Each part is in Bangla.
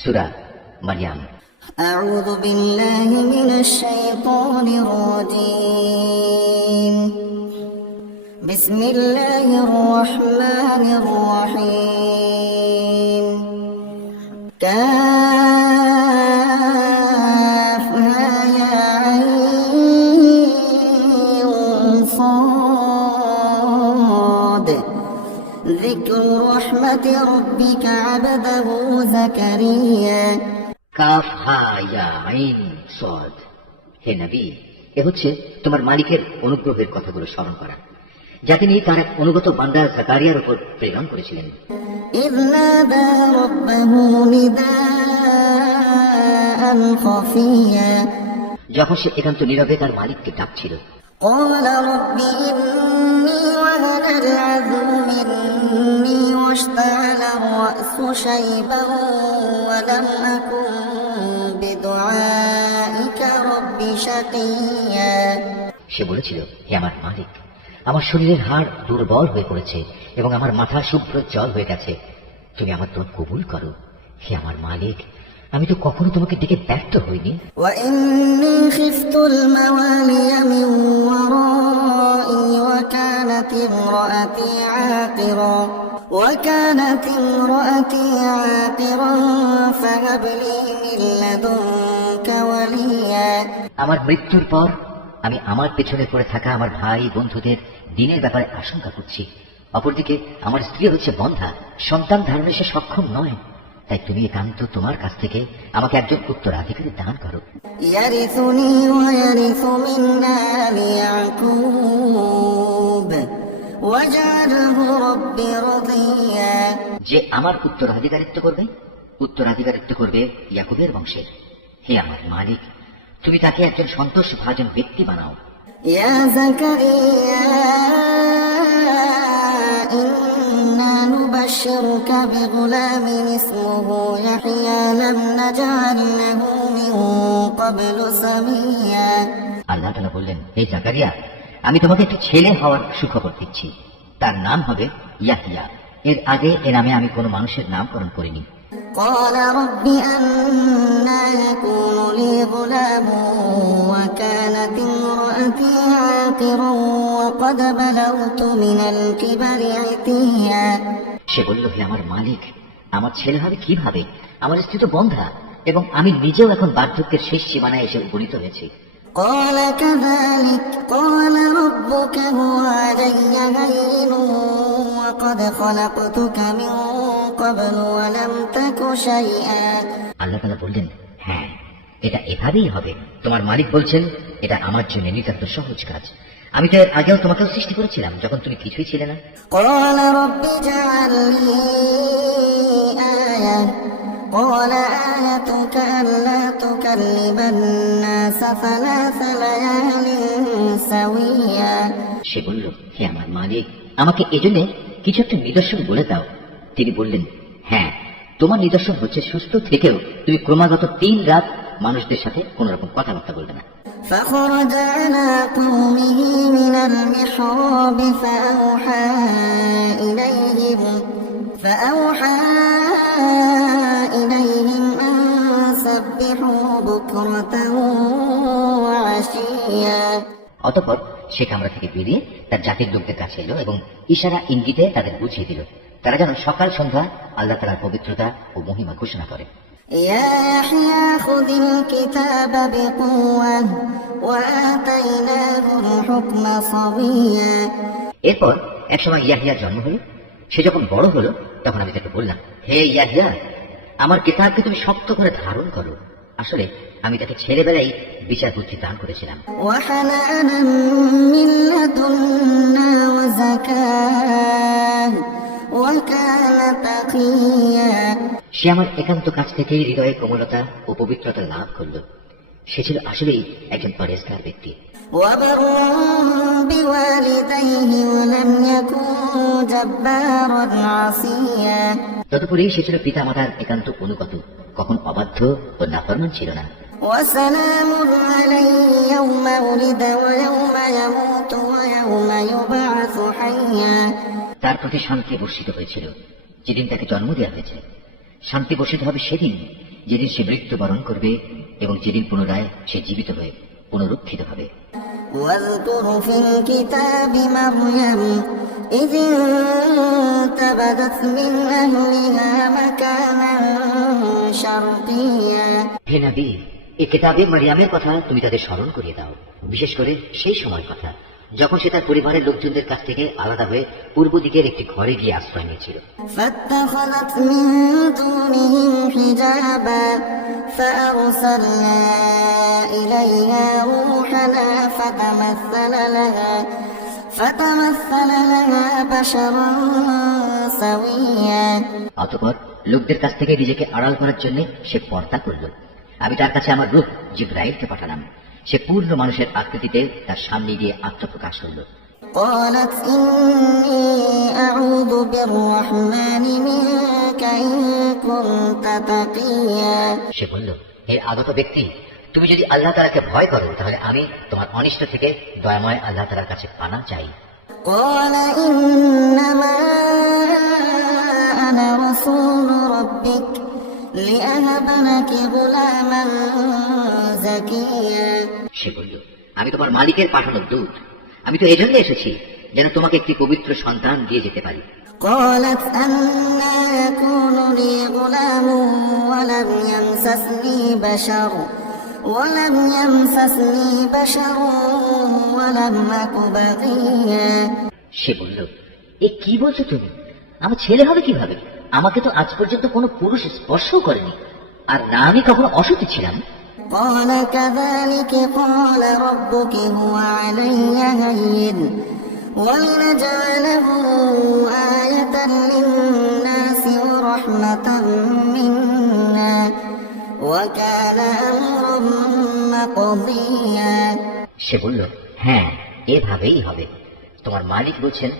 সূরা মারইয়াম। أعوذ بالله من الشيطان الرجيم. بسم الله الرحمن الرحيم. كافها يا عين صاد. ذكر رحمة ربك عبده زكريا. কাফ হা ইয়া আইন সাদ। হে নবী, এ হচ্ছে তোমার মালিকের অনুগ্রহের কথাগুলো স্মরণ করা, যা তিনি তার এক অনুগত বান্দা জাকারিয়ার উপর প্রেরণ করেছিলেন। إذ نادى ربه نداء خفيا. যখন সে একান্ত নীরবে তার মালিককে ডাকছিল। قال رب إني وهن العظم مني واشتعل الرأس شيبا ولم أكن بدعائك رب شقيا. সে বলেছিল, হে আমার মালিক, আমার শরীরের হাড় দুর্বল হয়ে পড়েছে এবং আমার মাথা শুভ্র জল হয়ে গেছে, তুমি আমার দোয়া কবুল করো। হে আমার মালিক, আমি তো কখনো তোমাকে ডেকে ব্যর্থ হইনি। وإني خفت الموالي من ورائي وكانت امرأتي عاقرا فهب لي من لدنك وليا. আমার মৃত্যুর পর আমি আমার পেছনে পড়ে থাকা আমার ভাই বন্ধুদের দিনের ব্যাপারে আশঙ্কা করছি। অপরদিকে আমার স্ত্রী হচ্ছে বন্ধা, সন্তান ধারণে সে সক্ষম নয়। তাই তুমি একান্ত তোমার কাছ থেকে আমাকে একজন উত্তরাধিকারী দান করো। يرثني ويرث من آل يعقوب واجعله رب رضيا. যে আমার উত্তরাধিকারিত্ব করবে ইয়াকুবের বংশের। হে আমার মালিক, তুমি তাকে একজন সন্তোষ ভাজন ব্যক্তি বানাও। يا زكريا إنا نبشرك بغلام اسمه يحيى لم نجعل له من قبل سميا. আল্লাহ তাআলা বললেন, হে জাকারিয়া, আমি তোমাকে একটি ছেলে হওয়ার সুখবর দিচ্ছি। তার নাম হবে ইয়াহিয়া। এর আগে এ নামে আমি কোনো মানুষের নামকরণ করিনি। قال رب أنى يكون لي غلام وكانت امرأتي عاقرا وقد بلغت من الكبر عتيا. সে বলল, হে আমার মালিক, আমার ছেলে হবে কিভাবে? আমার স্ত্রী তো বন্ধা এবং আমি নিজেও এখন বার্ধক্যের শেষ সীমানায় এসে উপনীত হয়েছি। قال كذلك قال ربك هو علي هين وقد خلقتك من قبل ولم تك شيئا. আল্লাহ তাআলা বললেন, হ্যাঁ, এটা এভাবেই হবে। তোমার মালিক বলছেন, এটা আমার জন্য নিতান্ত সহজ কাজ। আমি তো এর আগেও তোমাকেও সৃষ্টি করেছিলাম যখন তুমি কিছুই ছিলে না। قال رب اجعل لي آية. قال آيتك ألا تكلم الناس 3 ليال سويا. সে বলল, হে আমার মালিক, আমাকে এজন্য কিছু একটা নিদর্শন বলে দাও। তিনি বললেন, হ্যাঁ, তোমার নিদর্শন হচ্ছে সুস্থ থেকেও তুমি ক্রমাগত 3 রাত মানুষদের সাথে কোন রকম কথাবার্তা বলবে না। فخرج على قومه من المحراب فأوحى إليهم أن سبحوا بكرة وعشيا. অতঃপর সে কামরা থেকে বেরিয়ে তার জাতির লোকদের কাছে এলো এবং ইশারা ইঙ্গিতে তাদের বুঝিয়ে দিল, তারা যেন সকাল সন্ধ্যা আল্লাহ তাআলার পবিত্রতা ও মহিমা ঘোষণা করে। يا يحيى خذ الكتاب بقوة وآتيناه الحكم صبيا. এরপর একসময় ইয়াহিয়ার জন্ম হলো। সে যখন বড় হলো তখন আমি তাকে বললাম, হে ইয়াহিয়া, আমার কিতাবকে তুমি শক্ত করে ধারণ করো। আসলে আমি তাকে ছেলেবেলায় বিচার বুদ্ধি দান করেছিলাম। وحنانا من لدنا وزكاة وكان تقيا. সে আমার একান্ত কাছ থেকে হৃদয়ে কোমলতা ও পবিত্রতা লাভ করলো। সে ছিল আসলেই একজন পরেজগার ব্যক্তি। وبرا بوالديه ولم يكن جبارا عصيا. তদুপরি সে ছিল পিতা মাতার একান্ত অনুগত, কখন অবাধ্য ও নাফরমান ছিল না। وسلام عليه يوم ولد ويوم يموت ويوم يبعث حيا. তার প্রতি শান্তি বর্ষিত হয়েছিল যেদিন তাকে জন্ম দেওয়া হয়েছে। শান্তি বর্ষিত হবে সেদিন যেদিন সে মৃত্যুবরণ করবে এবং যেদিন পুনরায় সে জীবিত হয়ে পুনরুত্থিত হবে। واذكر في الكتاب مريم إذ انتبذت من أهلها مكانا شرقيا। হে নবী, এই কিতাবে মারিয়ামের কথা তুমি তাদের স্মরণ করিয়ে দাও, বিশেষ করে সেই সময় কথা যখন সে তার পরিবারের লোকজনদের কাছ থেকে আলাদা হয়ে পূর্ব দিকের একটি ঘরে গিয়ে আশ্রয় নিয়েছিল। فاتخذت من دونهم حجابا فأرسلنا إليها روحنا فتمثل لها بشرا سويا। অতঃপর লোকদের কাছ থেকে নিজেকে আড়াল করার জন্য সে পর্দা করল। আমি তার কাছে আমার রূহ জিবরাইলকে পাঠালাম। সে পূর্ণ মানুষের আকৃতিতে তার সামনে গিয়ে আত্মপ্রকাশ করল। قالت إني أعوذ بالرحمن منك إن كنت تقيا। সে বলল, হে আগত ব্যক্তি, তুমি যদি আল্লাহ তাআলাকে ভয় করো তাহলে আমি তোমার অনিষ্ট থেকে দয়াময় আল্লাহ তাআলার কাছে পানা চাই। قال إنما أنا رسول ربك لأهب لك غلاما زكيا। সে বলল, আমি তোমার মালিকের পাঠানো দূত। আমি তো এজন্য এসেছি যেন তোমাকে একটি পবিত্র সন্তান দিয়ে যেতে পারি। قالت أنى يكون لي غلام ولم يمسسني بشر ولم أك بغيا। সে بلل এ কি বলছো তুমি? আমার ছেলে হবে কিভাবে? আমাকে তো আজ পর্যন্ত কোনো পুরুষ স্পর্শও করেনি, আর না আমি কখনো অসতী ছিলাম। قال كذلك قال ربك هو علي هين ولنجعله آية للناس ورحمة منا وكان أمرا مقضيا। সে বলল, হ্যাঁ, এভাবেই হবে। তোমার মালিক বলছেন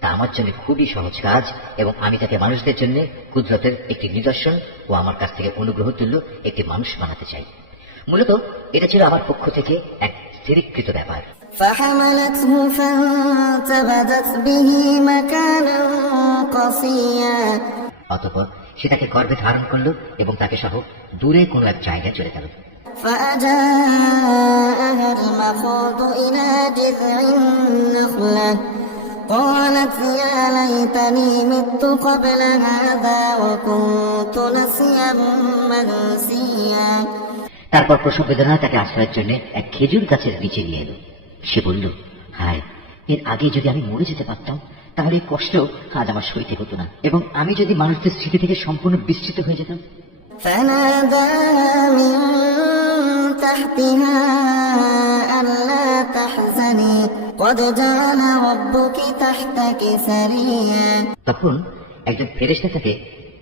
তা আমার জন্য খুবই সহজ কাজ, এবং আমি তাকে মানুষদের জন্য কুদরতের একটি নিদর্শন ও আমার কাছ থেকে অনুগ্রহ তুল্য একটি মানুষ বানাতে চাই। মূলত এটা ছিল আমার পক্ষ থেকে এক স্থিরীকৃত ব্যাপার। فحملته فانتبذت به مكانا قصيا। অতঃপর সে তাকে গর্ভে ধারণ করল এবং তাকে সহ দূরে কোনো এক জায়গায় চলে গেল। فأجاءها المخاض إلى جذع النخلة قالت يا ليتني مت قبل هذا وكنت نسيا منسيا। তারপর প্রসব বেদনা তাকে আশ্রয়ের জন্য এক খেজুর গাছের নিচে নিয়ে এলো। সে বলল, হায়, এর আগে যদি আমি মরে যেতে পারতাম তাহলে এই কষ্ট আজ আমার সইতে হতো না, এবং আমি যদি মানুষদের স্মৃতি থেকে সম্পূর্ণ বিস্তৃত হয়ে যেতাম। فناداها من تحتها ألا تحزني قد جعل ربك تحتك سريا। তখন একজন ফেরেশতা তাকে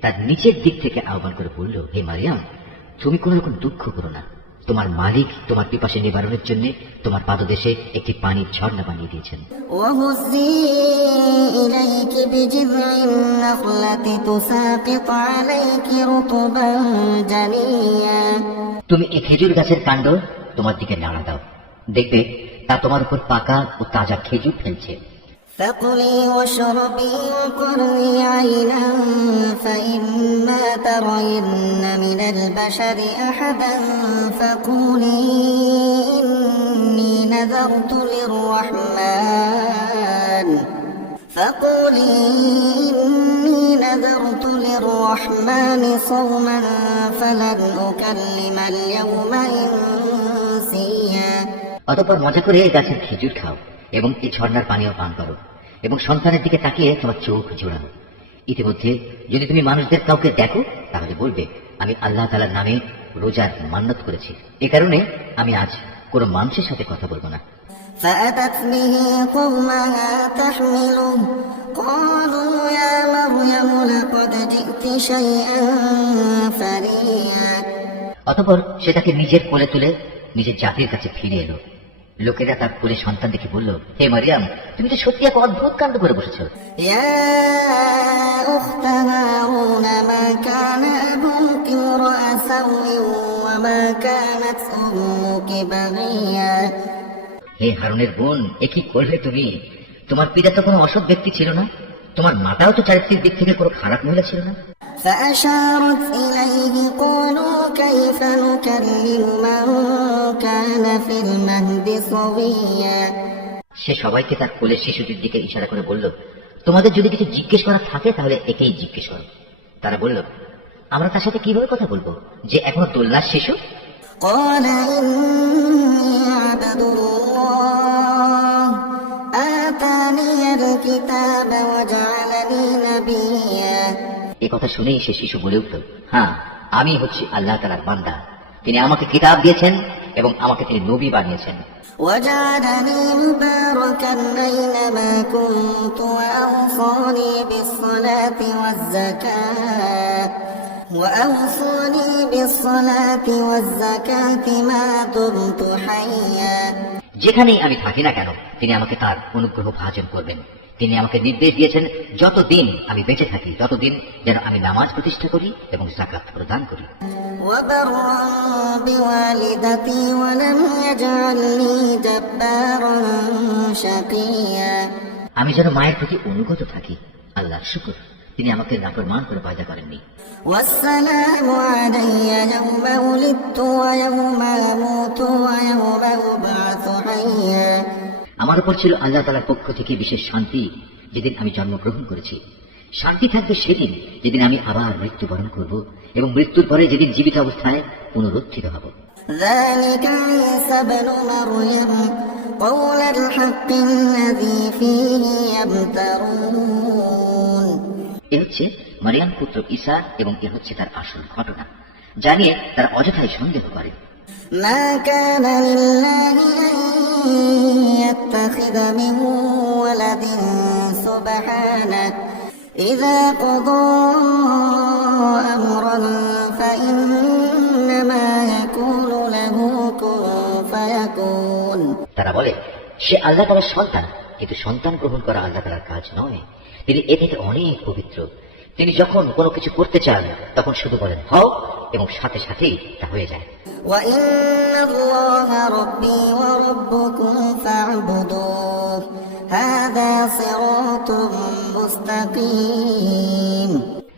তার নিচের দিক থেকে আহ্বান করে বলল, হে মারিয়াম, তুমি কোন রকম দুঃখ করো না। তোমার মালিক তোমার পিপাসা নিবারণের জন্য তোমার পাদদেশে একটি পানির ঝর্ণা বানিয়ে দিয়েছেন। وهزي إليك بجذع النخلة تساقط عليك رطبا جنيا। তুমি এই খেজুর গাছের কাণ্ড তোমার দিকে নাড়া দাও, দেখবে তা তোমার উপর পাকা ও তাজা খেজুর ফেলছে। فكلي واشربي وقري عينا فإما ترين من البشر أحدا فقولي إني نذرت للرحمن صوما فلن أكلم اليوم إنسيا। অতঃপর মজা করে এই গাছের খেজুর খাও এবং এই ঝর্ণার পানীয় পান করো, এবং সন্তানের দিকে তাকিয়ে তোমার চোখ জোড়ানো। ইতিমধ্যে যদি তুমি মানুষদের কাউকে দেখো তাহলে বলবে, আমি আল্লাহ তাআলার নামে রোজার মান্নত করেছি, এ কারণে আমি আজ কোনো মানুষের সাথে কথা বলবো না। فأتت به قومها تحمله قالوا يا مريم لقد جئت شيئا فريا। অতঃপর সে তাকে নিজের কোলে তুলে নিজের জাতির কাছে ফিরে এলো। লোকেরা তার কোলে সন্তান দেখে বলল, হে মারিয়াম, তুমি তো সত্যি এক অদ্ভুত কাণ্ড করে বসেছ। يا أخت هارون ما كان أبوك امرأ سوء وما كانت أمك بغيا। হে হারুনের বোন, এ কি করলে তুমি? তোমার পিতা তো কোনো অসৎ ব্যক্তি ছিল না, তোমার মাতাও তো চারিত্রিক দিক থেকে কোনো খারাপ মহিলা ছিল না। فأشارت إليه قالوا نكلم من كان في المهد صبيا সে সবাইকে তার কোলের শিশুটির দিকে ইশারা করে বলল, তোমাদের যদি কিছু জিজ্ঞেস করা থাকে তাহলে একেই জিজ্ঞেস করো। তারা বলল, আমরা তার সাথে কিভাবে কথা বলবো যে এখনো দোলনার শিশু? قال إني عبد الله آتاني الكتاب وجعلني نبيا এ কথা শুনেই সে শিশু বলে উঠল, হ্যাঁ, আমি হচ্ছি আল্লাহ তাআলার বান্দা। তিনি আমাকে কিতাব দিয়েছেন এবং আমাকে তিনি নবী বানিয়েছেন। وجعلني مباركا أينما كنت وأوصاني بالصلاة والزكاة ما دمت حيا যেখানেই আমি থাকি না কেন তিনি আমাকে তার অনুগ্রহ ভাজন করবেন। তিনি আমাকে নির্দেশ দিয়েছেন যতদিন আমি বেঁচে থাকি ততদিন যেন আমি নামাজ প্রতিষ্ঠা করি এবং যাকাত প্রদান করি। وبرا بوالدتي ولم يجعلني جبارا شقيا আমি যেন মায়ের প্রতি অনুগত থাকি। আল্লাহর শুকর, তিনি আমাকে নাফরমান করে পয়দা করেননি। والسلام علي يوم ولدت ويوم أموت ويوم أبعث حيا আমার উপর ছিল আল্লাহ তাআলার পক্ষ থেকে বিশেষ শান্তি যেদিন আমি জন্মগ্রহণ করেছি। শান্তি থাকবে সেদিন যেদিন আমি আবার মৃত্যুবরণ করব এবং মৃত্যুর পরে যেদিন জীবিত অবস্থায় পুনরুত্থিত হব। ذلك عيسى ابن مريم قول الحق الذي فيه يمترون এ হচ্ছে মারিয়াম পুত্র ঈসা এবং এ হচ্ছে তার আসল ঘটনা, জানিয়ে তারা অযথাই সন্দেহ করে। ما كان لله أن يتخذ من ولد سبحانه إذا قضى أمرا فإنما يقول له كن فيكون তারা বলে, সে আল্লাহ তাআলার সন্তান, কিন্তু সন্তান গ্রহণ করা আল্লাহ তাআলার কাজ নয়। তিনি এ থেকে অনেক পবিত্র। তিনি যখন কোনো কিছু করতে চান তখন শুধু বলেন হও এবং সাথে সাথেই তা হয়ে যায়। وإن الله ربي وربكم فاعبدوه هذا صراط مستقيم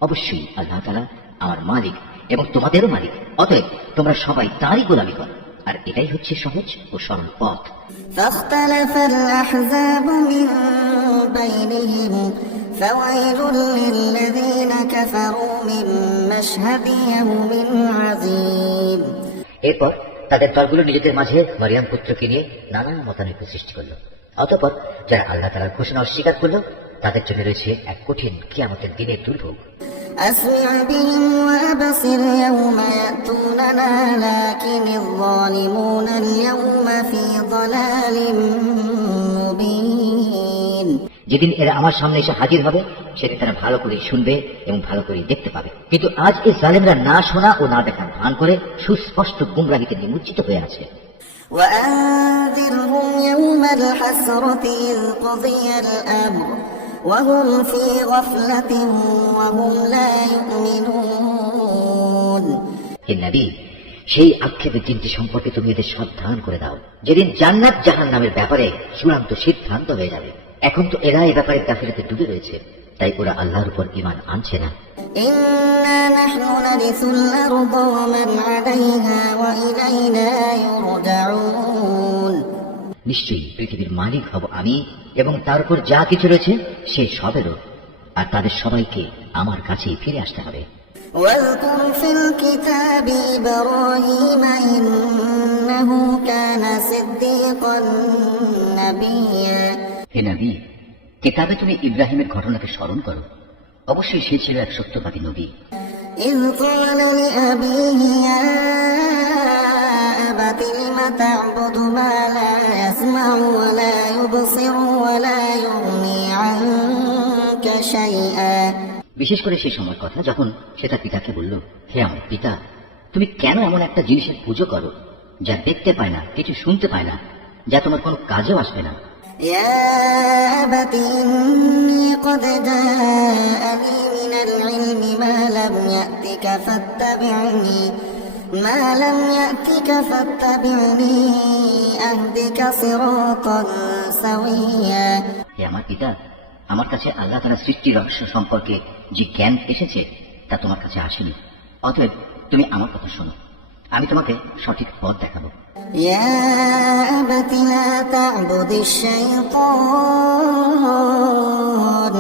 অবশ্যই আল্লাহ তাআলা আমার মালিক এবং তোমাদেরও মালিক, অতএব তোমরা সবাই তারই গোলামি করো, আর এটাই হচ্ছে সহজ ও সরল পথ। فاختلف الأحزاب من بينهم فويل للذين كفروا من مشهد يوم عظيم এরপর তাদের দলগুলো নিজেদের মাঝে মারিয়াম পুত্রকে নিয়ে নানা মতানৈক্য সৃষ্টি করল। অতঃপর যারা আল্লাহ তাআলার ঘোষণা অস্বীকার করল তাদের জন্য রয়েছে এক কঠিন কিয়ামতের দিনের দুর্ভোগ। أسمع بهم وأبصر يوم يأتوننا لكن الظالمون اليوم في ضلال مبين যেদিন এরা আমার সামনে এসে হাজির হবে সেদিন তারা ভালো করে শুনবে এবং ভালো করে দেখতে পাবে, কিন্তু আজ এই জালেমরা না শোনা ও না দেখার ভান করে সুস্পষ্ট গুমরাহিতে নিমজ্জিত হয়ে আছে। وأنذرهم يوم الحسرة إذ قضي الأمر وهم في غفلة وهم لا يؤمنون হে নবী, সেই আক্ষেপের দিনটি সম্পর্কে তুমি এদের সাবধান করে দাও, যেদিন জান্নাত জাহান্নামের ব্যাপারে চূড়ান্ত সিদ্ধান্ত হয়ে যাবে। এখন তো এরা এ ব্যাপারে গাফিলতিতে ডুবে রয়েছে, তাই ওরা আল্লাহর উপর ঈমান আনছে না। إنا نحن نرث الأرض ومن عليها وإلينا يرجعون নিশ্চয়ই পৃথিবীর মালিক হব আমি এবং তার উপর যা কিছু রয়েছে সে সবেরও, আর তাদের সবাইকে আমার কাছেই ফিরে আসতে হবে। واذكر في الكتاب إبراهيم إنه كان صديقا نبيا হে নবী, কিতাবে তুমি ইব্রাহিমের ঘটনাকে স্মরণ করো, অবশ্যই সে ছিল এক সত্যবাদী নবী। إذ قال لأبيه يا أبت لم تعبد ما لا يسمع ولا يبصر ولا يغني عنك شيئا বিশেষ করে সেই সময় কথা যখন সে তার পিতাকে বলল, হে আমার পিতা, তুমি কেন এমন একটা জিনিসের পুজো করো যা দেখতে পায় না, কিছু শুনতে পায় না, যা তোমার কোনো কাজেও আসবে না। يا أبت إني قد جاءني من العلم ما لم يأتك فاتبعني أهدك صراطا سويا হে আমার পিতা, আমার কাছে আল্লাহ তাআলার সৃষ্টি রহস্য সম্পর্কে যে জ্ঞান এসেছে তা তোমার কাছে আসেনি, অতএব তুমি আমার কথা শোনো, আমি তোমাকে সঠিক পথ দেখাবো। يا أبت لا تعبد الشيطان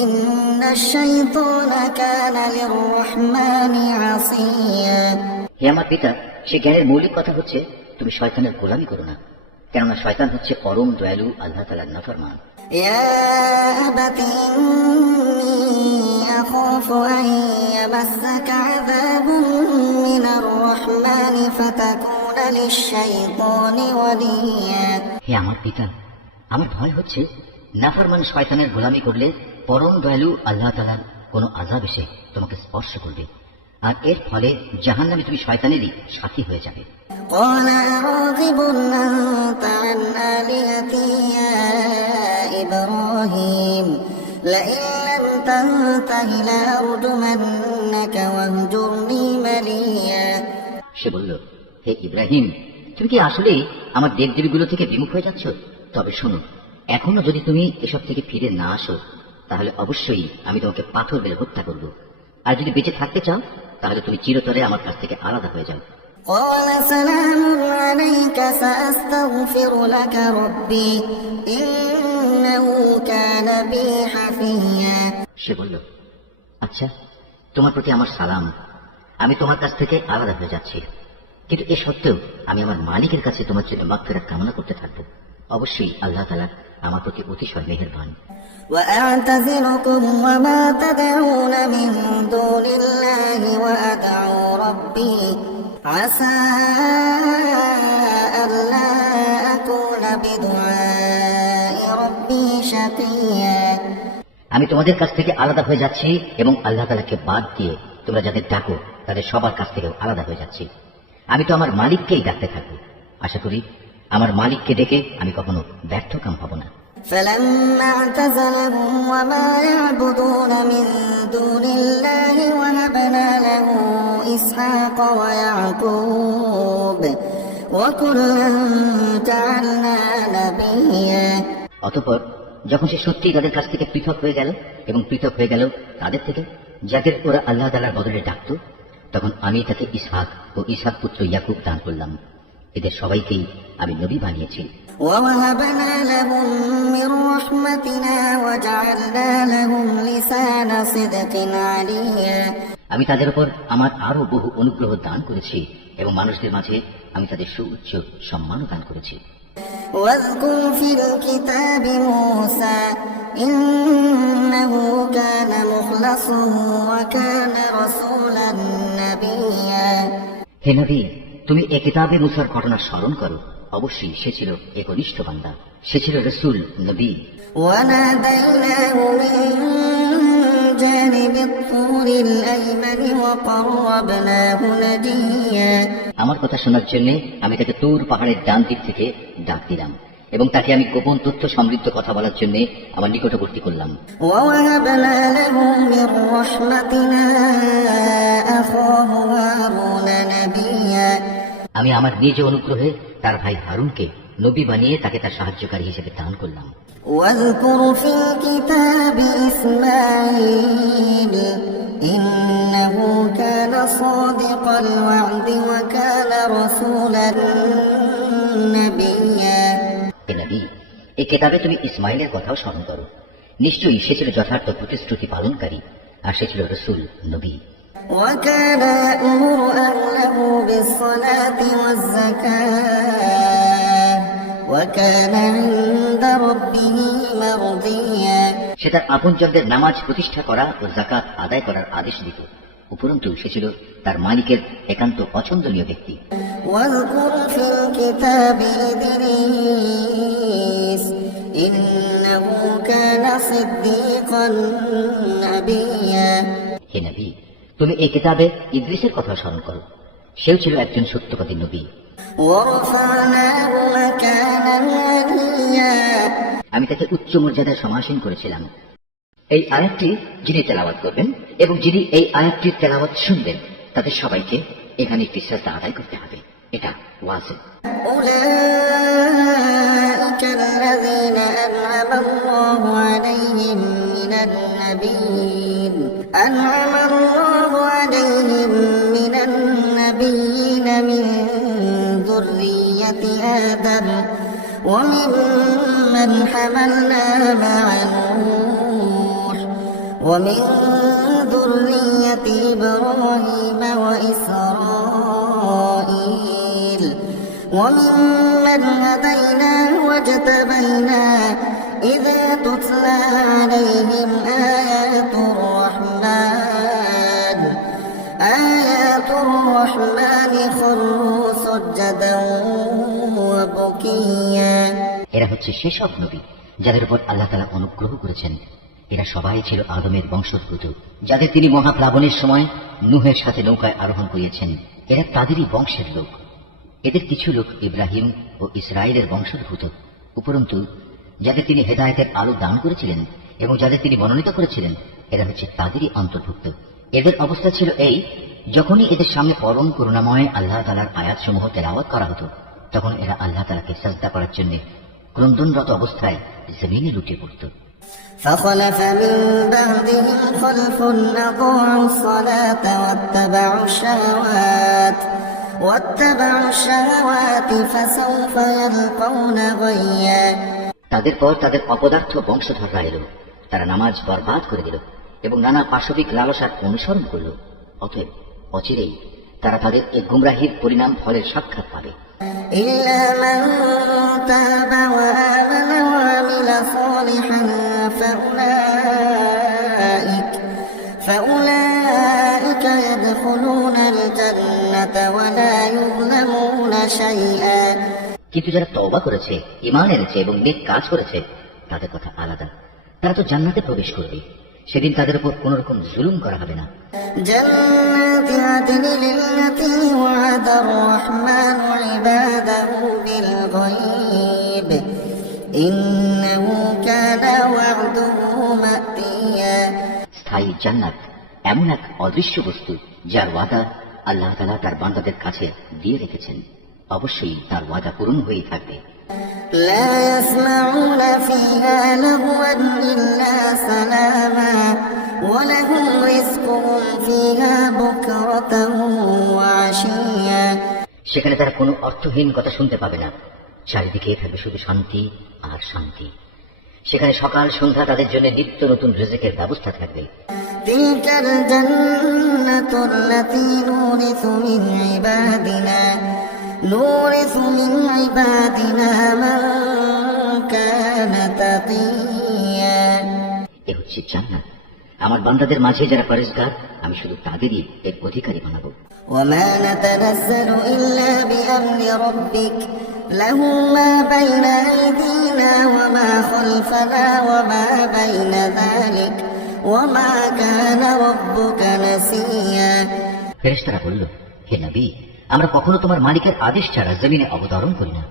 إن الشيطان كان للرحمن عصيا। হে আমার পিতা, সে জ্ঞানের মৌলিক কথা হচ্ছে তুমি শয়তানের গোলামি করো না, কেননা শয়তান হচ্ছে পরম দয়ালু আল্লাহ তাআলার নাফরমান। يا أبت إني أخاف أن يمسك عذاب من الرحمن فتكون للشيطان وليا। হে আমার পিতা, আমার ভয় হচ্ছে নাফরমান শয়তানের গোলামি করলে পরম দয়ালু আল্লাহ তাআলার কোনো আযাব এসে তোমাকে স্পর্শ করবে, আর এর ফলে জাহান্নামে তুমি শয়তানেরই সাথী হয়ে যাবে। قال أراغب أنت عن آلهتي يا إبراهيم لئن لم تنته لأرجمنك واهجرني مليا। সে বলল, হে ইব্রাহিম, তুমি কি আসলে আমার দেবদেবীগুলো থেকে বিমুখ হয়ে যাচ্ছ? তবে শোনো, এখনো যদি তুমি এসব থেকে ফিরে না আসো তাহলে অবশ্যই আমি তোমাকে পাথর মেরে হত্যা করব, আর যদি বেঁচে থাকতে চাও তাহলে তুমি চিরতরে আমার কাছ থেকে আলাদা হয়ে যাও। قال سلام عليك سأستغفر لك ربي إنه كان بي حفيا। সে বলল, আচ্ছা, তোমার প্রতি আমার সালাম, আমি তোমার কাছ থেকে আলাদা হয়ে যাচ্ছি, কিন্তু এ সত্ত্বেও আমি আমার মালিকের কাছে তোমার জন্য মাগফিরাত কামনা করতে থাকবো। অবশ্যই আল্লাহ তাআলা আমার প্রতি অতিশয় মেহেরবান। وأعتزلكم وما تدعون من دون الله وأدعو ربي عسى ألا أكون بدعاء ربي شقيا। আমি তোমাদের কাছ থেকে আলাদা হয়ে যাচ্ছি এবং আল্লাহ তাআলাকে বাদ দিয়ে তোমরা যাদের ডাকো তাদের সবার কাছ থেকেও আলাদা হয়ে যাচ্ছি। আমি তো আমার মালিককেই ডাকতে থাকবো। আশা করি আমার মালিককে ডেকে আমি কখনো ব্যর্থকাম হব না। فلما اعتزلهم وما يعبدون من دون الله وهبنا له إسحاق ويعقوب وكلا جعلنا نبيا। অতঃপর যখন সে সত্যি তাদের কাছ থেকে পৃথক হয়ে গেল এবং পৃথক হয়ে গেল তাদের থেকে যাদের ওরা আল্লাহ তাআলার বদলে ডাকত, তখন আমি তাকে ইসহাক ও ইসহাক পুত্র ইয়াকুব দান করলাম। এদের সবাইকেই আমি নবী বানিয়েছি। ووهبنا لهم من رحمتنا وجعلنا لهم لسان صدق عليا। আমি তাদের উপর আমার আরো বহু অনুগ্রহ দান করেছি এবং মানুষদের মাঝে আমি তাদের সুউচ্চ সম্মানও দান করেছি। واذكر في الكتاب موسى إنه كان مخلصا وكان رسولا نبيا। হে নবী, তুমি এ কিতাবে মুসার ঘটনা স্মরণ করো। অবশ্যই সে ছিল একনিষ্ঠ বান্দা, সে ছিল রাসূল, নবী। وناديناه من جانب الطور الأيمن وقربناه نجيا। আমার কথা শোনার জন্য আমি তাকে তুর পাহাড়ের ডান দিক থেকে ডাক দিলাম এবং তাকে আমি গোপন তথ্য সমৃদ্ধ কথা বলার জন্য আমার নিকটবর্তী করলাম। ووهبنا له من رحمتنا أخاه هارون نبيا। আমি আমার নিজ অনুগ্রহে তার ভাই হারুনকে নবী বানিয়ে তাকে তার সাহায্যকারী হিসেবে দান করলাম। واذكر في الكتاب إسماعيل إنه كان صادق الوعد وكان رسولا نبيا। হে নবী, এই কিতাবে তুমি ইসমাইলের কথাও স্মরণ করো। নিশ্চয়ই সে ছিল যথার্থ প্রতিশ্রুতি পালনকারী, আর সে ছিল রাসূল, নবী। وكان يأمر أهله بالصلاة والزكاة وكان عند ربه مرضيا। সে তার আপনজনদের নামাজ প্রতিষ্ঠা করা ও যাকাত আদায় করার আদেশ দিত। উপরন্তু সে ছিল তার মালিকের একান্ত পছন্দনীয় ব্যক্তি। واذكر في الكتاب إدريس إنه كان صديقا نبيا। হে নবী, তুমি এই কিতাবে ইদ্রিসের কথা স্মরণ করো। সেও ছিল একজন সত্যবাদী নবী। ورفعناه مكانا عليا। আমি তাকে উচ্চ মর্যাদায় সমাসীন করেছিলাম। এই আয়াতটি যিনি তেলাওয়াত করবেন এবং যিনি এই আয়াতটির তেলাওয়াত শুনবেন তাদের সবাইকে এখানে একটি শ্রদ্ধা আদায় করতে হবে। এটা ওয়াজিব। أولئك الذين أنعم الله عليهم من النبيين من النبيين من ذرية آدم وممن حملنا مع نوح ومن ذرية إبراهيم وإسرائيل وممن هدينا واجتبينا إذا تتلى عليهم آيات الرحمن خروا سجدا وبكيا। এরা হচ্ছে সেসব নবী যাদের উপর আল্লাহ তাআলা অনুগ্রহ করেছেন। এরা সবাই ছিল আদমের বংশোদ্ভূত, যাদের তিনি মহাপ্লাবনের সময় নূহের সাথে নৌকায় আরোহণ করিয়েছেন। এরা তাদেরই বংশের লোক। এদের কিছু লোক ইব্রাহিম ও ইসরায়েলের বংশোদ্ভূত। উপরন্তু যাদের তিনি হেদায়েতের আলো দান করেছিলেন এবং যাদের তিনি মনোনীত করেছিলেন, এরা হচ্ছে তাদেরই অন্তর্ভুক্ত। এদের অবস্থা ছিল এই, যখনই এদের সামনে পরম করুণাময় আল্লাহ তাআলার আয়াতসমূহ তেলাওয়াত করা হতো, তখন এরা আল্লাহ তাআলাকে সাজদা করার জন্য ক্রন্দনরত অবস্থায় জমিনে লুটিয়ে পড়ত। فخلف من بعدهم خلف أضاعوا الصلاة واتبعوا الشهوات فسوف يلقون غيا। তাদের পর তাদের অপদার্থ বংশধররা এলো, তারা নামাজ বরবাদ করে দিল এবং নানা পাশবিক লালসার অনুসরণ করল। অতএব অচিরেই তারা তাদের এই গুমরাহির পরিণাম ফলের সাক্ষাৎ পাবে। إلا من تاب وآمن وعمل صالحا فأولئك يدخلون الجنة ولا يظلمون شيئا। কিন্তু যারা তওবা করেছে, ঈমান এনেছে এবং নেক কাজ করেছে, তাদের কথা আলাদা। তারা তো জান্নাতে প্রবেশ করবে। সেদিন তাদের উপর কোন রকম জুলুম করা হবে না। জান্নাতি আদনিন আল্লাতী ওয়া'আদা আর-রাহমানু ইবাদাহু বিল গায়ব ইন্নাহু কানা ওয়া'দুহু মা'তিয়া। স্থায়ী জান্নাত এমন এক অদৃশ্য বস্তু যার ওয়াদা আল্লাহ তাআলা তার বান্দাদের কাছে দিয়ে রেখেছেন। অবশ্যই তার ওয়াদা পূরণ হয়ে থাকবে। لا يسمعون فيها لغوا إلا سلاما ولهم رزقهم فيها بكرة وعشيا। সেখানে তারা কোনো অর্থহীন কথা শুনতে পাবে না। চারিদিকে থাকবে শুধু শান্তি আর শান্তি। সেখানে সকাল সন্ধ্যা তাদের জন্য নিত্য নতুন রিজিকের ব্যবস্থা থাকবে। تلك الجنة التي نورث من عبادنا من كان تقيا। এ হচ্ছে জান্নাত। আমার বান্দাদের মাঝে যারা পরেজগার, আমি শুধু তাদেরই এর অধিকারী বানাবো। وما نتنزل إلا بأمر ربك له ما بين أيدينا وما خلفنا وما بين ذلك وما كان ربك نسيا। ফেরেশতারা বলল, হে নবী, আমরা কখনো তোমার মালিকের আদেশ ছাড়া জমিনে অবতরণ করি না।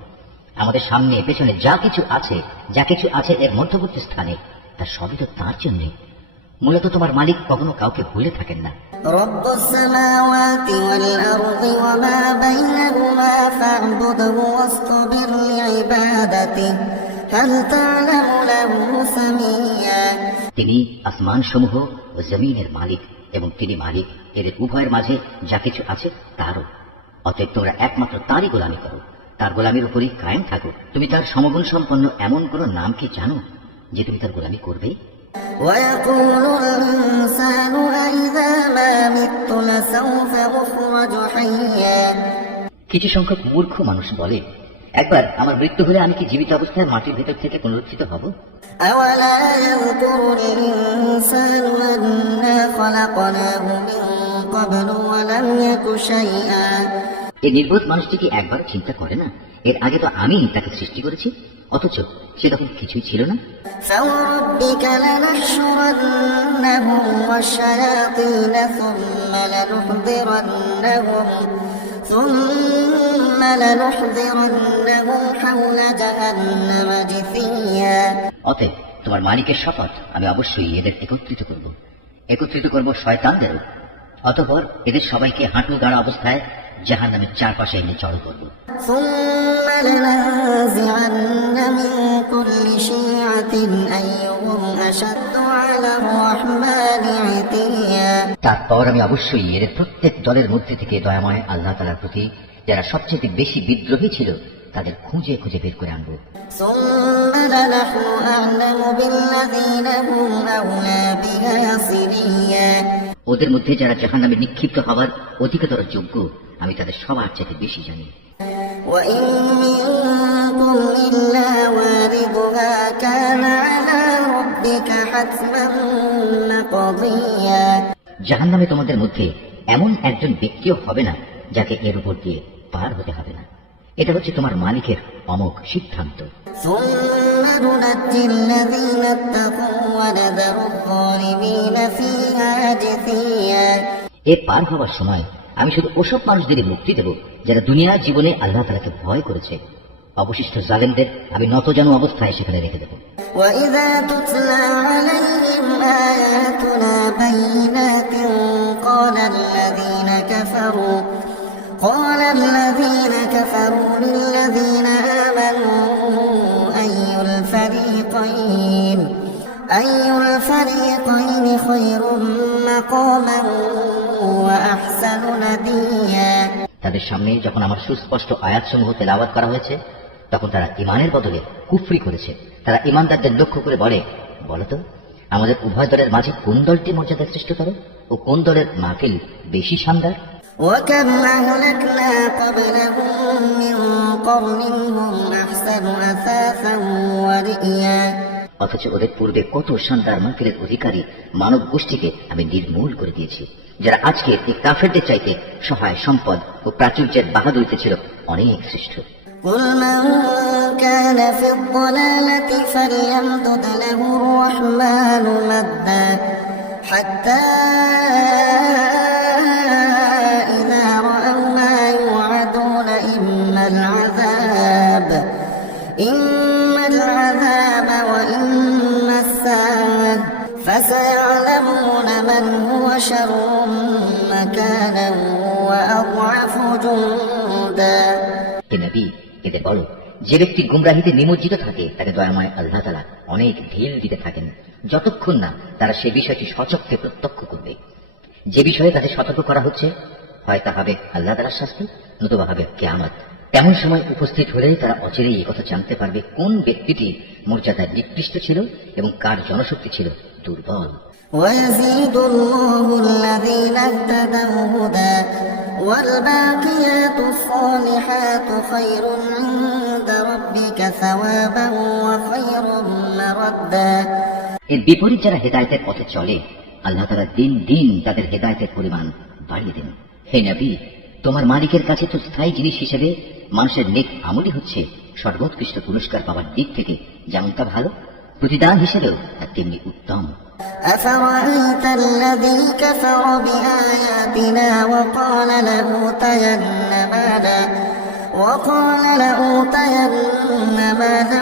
আমাদের সামনে পেছনে যা কিছু আছে এর মধ্যবর্তী স্থানে, তার সবই তো তার জন্য। মূলত তোমার মালিক কখনো কাউকে ভুলে থাকেন না। রব্বুস সামাওয়াতি ওয়াল আরদি ওয়া মা বাইনাহুমা ফা'বুদহু ওয়াসতাবির লিইবাদাতিহি হাল তা'লামু লাহু সামিয়া। তিনি আসমান সমূহ ও জমিনের মালিক এবং তিনি মালিক এদের উভয়ের মাঝে যা কিছু আছে তারও। অতএব তোমরা একমাত্র তারই গোলামি করো, তার গোলামির উপরই কায়েম থাকো। তুমি তার সমগুণ সম্পন্ন এমন কোন নাম কি জানো যে তুমি তার গোলামি করবে? ويقول الإنسان أإذا ما مت لسوف أخرج حيا। কিছু সংখ্যক মূর্খ মানুষ বলে, একবার আমার মৃত্যু হলে আমি কি জীবিত অবস্থায় মাটির ভেতর থেকে পুনরুত্থিত হব? أولا يذكر الإنسان أنا خلقناه من قبل ولم يك شيئا। এই নির্বোধ মানুষটি কি একবার চিন্তা করে না, এর আগে তো আমি তাকে সৃষ্টি করেছি, অথচ সে তখন কিছুই ছিল না। فوربك لنحشرنهم والشياطين ثم لنحضرنهم حول جهنم جثيا। অতএব তোমার মালিকের শপথ, আমি অবশ্যই এদের একত্রিত করব শয়তানদেরও। অতঃপর এদের সবাইকে হাঁটু গাড়া অবস্থায় জাহান্নামের চারপাশে এনে জড়ো করব। ثم لننزعن من كل شيعة أيهم أشد على الرحمن عتيا। তারপর আমি অবশ্যই এদের প্রত্যেক দলের মধ্যে থেকে দয়াময় আল্লাহ তাআলার প্রতি যারা সবচেয়ে বেশি বিদ্রোহী ছিল তাদের খুঁজে খুঁজে বের করে আনবো। ثم لنحن أعلم بالذين هم أولى بها صليا ওদের মধ্যে যারা জাহান্নামে নিক্ষিপ্ত হওয়ার অধিকতর যোগ্য আমি তাদের সবার চেয়ে বেশি জানি। وإن منكم إلا واردها كان على ربك حتما مقضيا জাহান্নামে তোমাদের মধ্যে এমন একজন ব্যক্তিও হবে না যাকে এর উপর দিয়ে পার হতে হবে না। এটা হচ্ছে তোমার মালিকের অমোঘ সিদ্ধান্ত। ثم ننجي الذين اتقوا ونذر الظالمين فيها جثيا এ পার হওয়ার সময় আমি শুধু ওসব মানুষদেরই মুক্তি দেব যারা দুনিয়া জীবনে আল্লাহ তাআলাকে ভয় করেছে। অবশিষ্ট জালেমদের আমি নতজানু অবস্থায় সেখানে রেখে দেব। وإذا تتلى عليهم آياتنا بينات قال الذين كفروا للذين آمنوا أي الفريقين خير مقاما وأحسن نديا তাদের সামনে যখন আমার সুস্পষ্ট আয়াতসমূহ তেলাওয়াত করা হয়েছে তখন তারা ঈমানের বদলে কুফরি করেছে। তারা ঈমানদারদের লক্ষ্য করে বলতো আমাদের উভয় দলের মাঝে কোন দলটি মর্যাদা শ্রেষ্ঠতর ও কোন দলের মাহফিল বেশি শানদার। وكم أهلكنا قبلهم من قرن هم أحسن أثاثا ورئيا অথচ ওদের পূর্বে কত শানদার মাহফিলের অধিকারী মানব গোষ্ঠীকে আমি নির্মূল করে দিয়েছি, যারা আজকে এই কাফেরদের চাইতে সহায় সম্পদ ও প্রাচুর্যের বাহাদুরিতে ছিল অনেক শ্রেষ্ঠ। قل من كان في الضلالة فليمدد له الرحمن مدا حتى إذا رأوا ما يوعدون إما العذاب وإما الساعة فسيعلمون من هو شر مكانا وأضعف جندا হে নবী, এদের বলো যে ব্যক্তি গুমরাহিতে নিমজ্জিত থাকে তাকে দয়াময় আল্লাহ তাআলা অনেক ঢিল দিতে থাকেন যতক্ষণ না তারা সে বিষয়টি সচক্ষে প্রত্যক্ষ করবে। যে বিষয়ে তাদের সতর্ক করা হচ্ছে হয় তা হবে আল্লাহ তাআলার শাস্তি, নতুবা হবে কিয়ামত। তেমন সময় উপস্থিত হলে তারা অচিরেই এই কথা জানতে পারবে কোন ব্যক্তিটি মর্যাদায় নিকৃষ্ট ছিল এবং কার জনশক্তি ছিল দুর্বল। ويزيد الله الذين اهتدوا هدى والباقيات الصالحات خير عند ربك ثوابا وخير مردا এর বিপরীত যারা হেদায়েতের পথে চলে আল্লাহ তাআলা দিন দিন তাদের হেদায়েতের পরিমাণ বাড়িয়ে দেন। হে নবী, তোমার মালিকের কাছে তো স্থায়ী জিনিস হিসেবে মানুষের নেক আমলই হচ্ছে সর্বোৎকৃষ্ট পুরস্কার পাওয়ার দিক থেকে যেমনটা ভালো, প্রতিদান হিসেবেও তা তেমনি উত্তম। أفرأيت الذي كفر بآياتنا وقال لأوتين مالا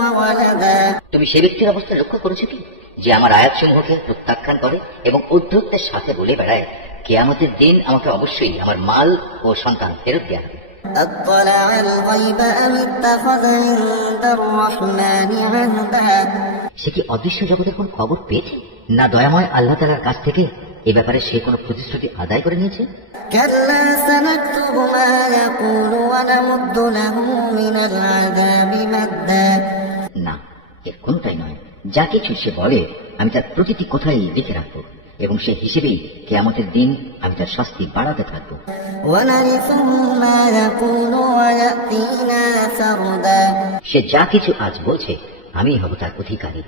وولدا তুমি সে ব্যক্তির অবস্থা লক্ষ্য করেছো কি যে আমার আয়াতসমূহকে প্রত্যাখ্যান করে এবং ঔদ্ধত্যের সাথে বলে বেড়ায় কিয়ামতের দিন আমাকে অবশ্যই আমার মাল ও সন্তান ফেরত দেওয়া হবে। أطلع الغيب أم اتخذ عند الرحمن عهدا সে কি অদৃশ্য জগতের কোন খবর পেয়েছে, না দয়াময় আল্লাহ তাআলার কাছ থেকে এ ব্যাপারে সে কোনো প্রতিশ্রুতি আদায় করে নিয়েছে? كلا سنكتب ما يقول ونمد له من العذاب مدا না, এর কোনটাই নয়। যা কিছু সে বলে আমি তার প্রতিটি কথাই লিখে রাখবো এবং সে হিসেবেই কিয়ামতের দিন আমি তার শাস্তি বাড়াতে থাকবো। ونرثه ما يقول ويأتينا فردا সে যা কিছু আজ বলছে আমি হব তার অধিকারী,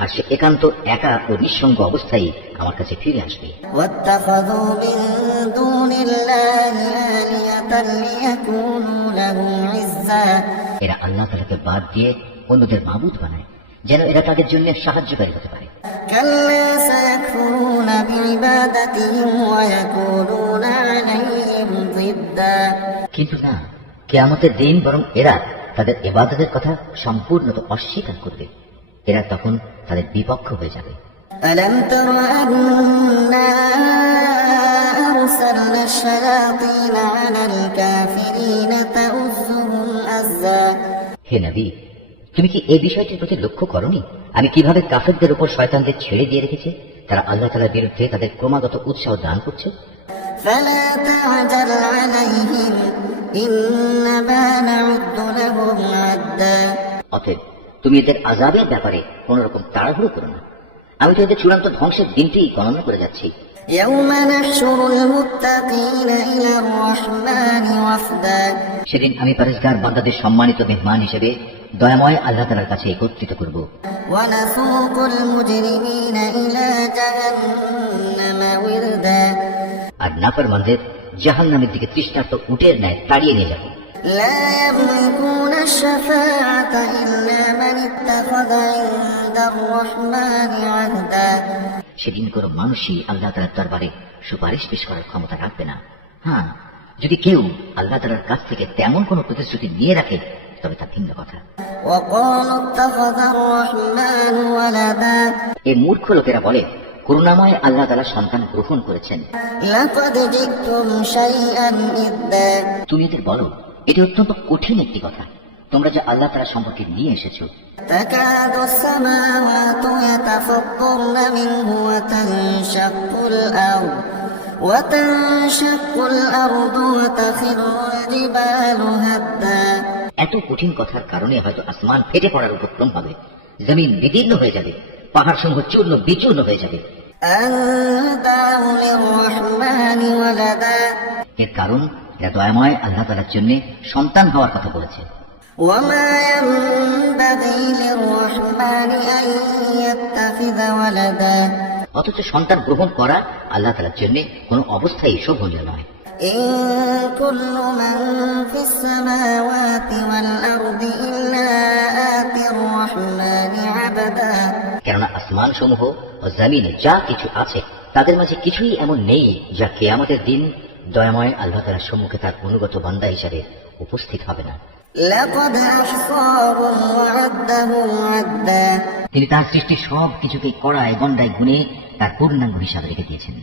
আর সে একান্ত একা ও নিঃসঙ্গ অবস্থায় আমার কাছে ফিরে আসবে। واتخذوا من دون الله آلهة ليكونوا لهم عزا এরা আল্লাহ তাআলাকে বাদ দিয়ে অন্যদের মাবুদ বানায় যেন এরা তাদের জন্য সাহায্যকারী হতে পারে। كلا سيكفرون بعبادتهم ويكونون عليهم ضدا কিন্তু না, কিয়ামতের দিন বরং এরা তাদের ইবাদতের কথা সম্পূর্ণত অস্বীকার করবে। এরা তখন তাদের বিপক্ষ হয়ে যাবে। ألم تر أنا أرسلنا الشياطين على الكافرين تؤزهم أزا হে নবী, তুমি কি এই বিষয়টির প্রতি লক্ষ্য করনি আমি কিভাবে কাফেরদের উপর শয়তানদের ছেড়ে দিয়ে রেখেছি? তারা আল্লাহ তাআলার বিরুদ্ধে তাদের ক্রমাগত উৎসাহ দান করছে। فلا تعجل عليهم إنما نعد لهم عدا অতএব তুমি এদের আযাবের ব্যাপারে কোন রকম তাড়াহুড়ো করো না। আমি তো এদের চূড়ান্ত ধ্বংসের দিনটি গণনা করে যাচ্ছি। يوم نحشر المتقين إلى الرحمن وفدا সেদিন আমি পরেশগার বান্দাদের সম্মানিত মেহমান হিসেবে দয়াময় আল্লাহ তাআলার কাছে একত্রিত করব। ونسوق المجرمين إلى جهنم وردا আর নাফরমানদের জাহান্নামের দিকে তৃষ্ণার্ত উটের ন্যায় তাড়িয়ে নিয়ে যাব। لا يملكون الشفاعة إلا من اتخذ عند الرحمن عهدا সেদিন কোনো মানুষই আল্লাহ তাআলার দরবারে সুপারিশ পেশ করার ক্ষমতা রাখবে না। হ্যাঁ, যদি কেউ আল্লাহ তাআলার কাছ থেকে তেমন কোনো প্রতিশ্রুতি নিয়ে রাখে তবে তা ভিন্ন কথা। وقالوا اتخذ الرحمن ولدا এই মূর্খ লোকেরা বলে করুণাময় আল্লাহ তাআলা সন্তান গ্রহণ করেছেন। لقد جئتم شيئا إدا তুমি এদের বলো এটি অত্যন্ত কঠিন একটি কথা, তোমরা যে আল্লাহ তাআলা সম্পর্কে নিয়ে এসেছো। تكاد السماوات يتفطرن منه وتنشق الأرض وتخر الجبال هدا এত কঠিন কথার কারণে হয়তো আসমান ফেটে পড়ার উপক্রম হবে, জমিন বিদীর্ণ হয়ে যাবে, পাহাড় সমূহ চূর্ণ বিচূর্ণ হয়ে যাবে। أن دعوا للرحمن ولدا এর কারণ এরা দয়াময় আল্লাহ তাআলার জন্য সন্তান হওয়ার কথা বলেছে। وما ينبغي للرحمن أن يتخذ ولدا অথচ সন্তান গ্রহণ করা আল্লাহ তাআলার জন্য কোনো অবস্থায় শোভনীয় নয়। إن كل من في السماوات والأرض إلا آتي الرحمن عبدا কেননা আসমান সমূহ ও জমিনে যা কিছু আছে তাদের মাঝে কিছুই এমন নেই যা কিয়ামতের দিন দয়াময় আল্লাহ তাআলার সম্মুখে তার অনুগত বান্দা হিসেবে উপস্থিত হবে না। لقد أحصاهم وعدهم عدا তিনি তার সৃষ্টি সব কিছুকে কড়ায় গন্ডায় গুণে তার পূর্ণাঙ্গ হিসাবে রেখে দিয়েছেন।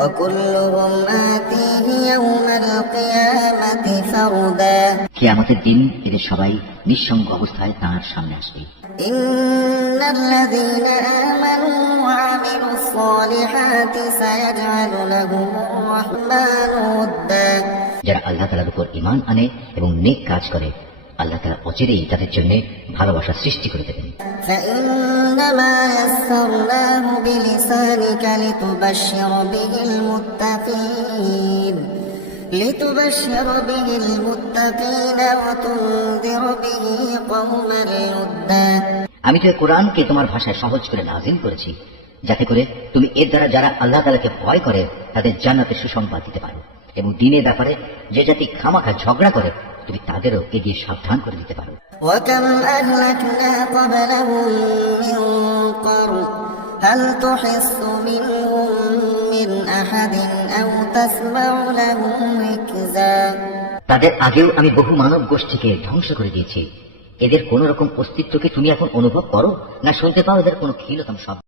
وكلهم آتيه يوم القيامة فردا কিয়ামতের দিন এদের সবাই নিঃসঙ্গ অবস্থায় তাঁর সামনে আসবে। إن الذين آمنوا وعملوا الصالحات سيجعل لهم الرحمن ودا যারা আল্লাহ তাআলার উপর ঈমান আনে এবং নেক কাজ করে আল্লাহ তাআলা অচিরেই তাদের জন্য ভালোবাসা সৃষ্টি করে দেবেন। فإنما يسرناه بلسانك لتبشر به المتقين وتنذر به قوما لدا আমি তো এই কোরআনকে তোমার ভাষায় সহজ করে নাযিল করেছি যাতে করে তুমি এর দ্বারা যারা আল্লাহ তাআলাকে ভয় করে তাদের জান্নাতের সুসংবাদ দিতে পারো, এবং দ্বীনের ব্যাপারে যে জাতি খামাখা ঝগড়া করে তুমি তাদেরও এগিয়ে সাবধান করে দিতে পারো। وكم أهلكنا قبلهم من قرن هل تحس منهم من أحد أو تسمع لهم ركزا তাদের আগেও আমি বহু মানব গোষ্ঠীকে ধ্বংস করে দিয়েছি, এদের কোন রকম অস্তিত্বকে তুমি এখন অনুভব করো না শুনতে পাও এদের কোনো ক্ষীণতম শব্দ?